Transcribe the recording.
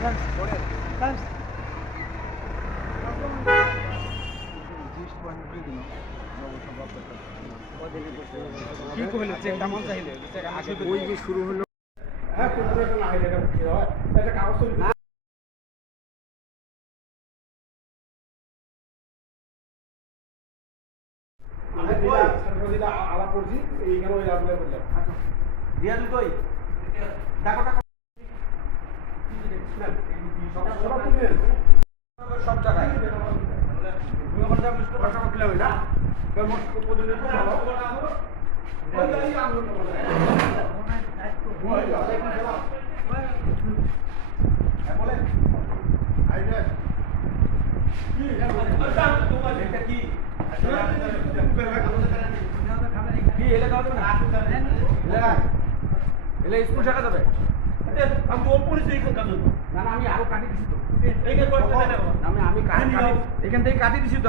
Thanks. Thanks. ওই যে শুরু হলো হ্যাঁ কাগজ আলাপ করছি এইখানে ওই আপনি বললাম দিয়া কই ডাকো ডাকো সব জায়গায়। স্কুল শাখা যাবে আমি আমি আরও কাটি দিছি তো। এইখানে করতে দেন আমি আমি কাটি এখান থেকে কাটি দিছি তো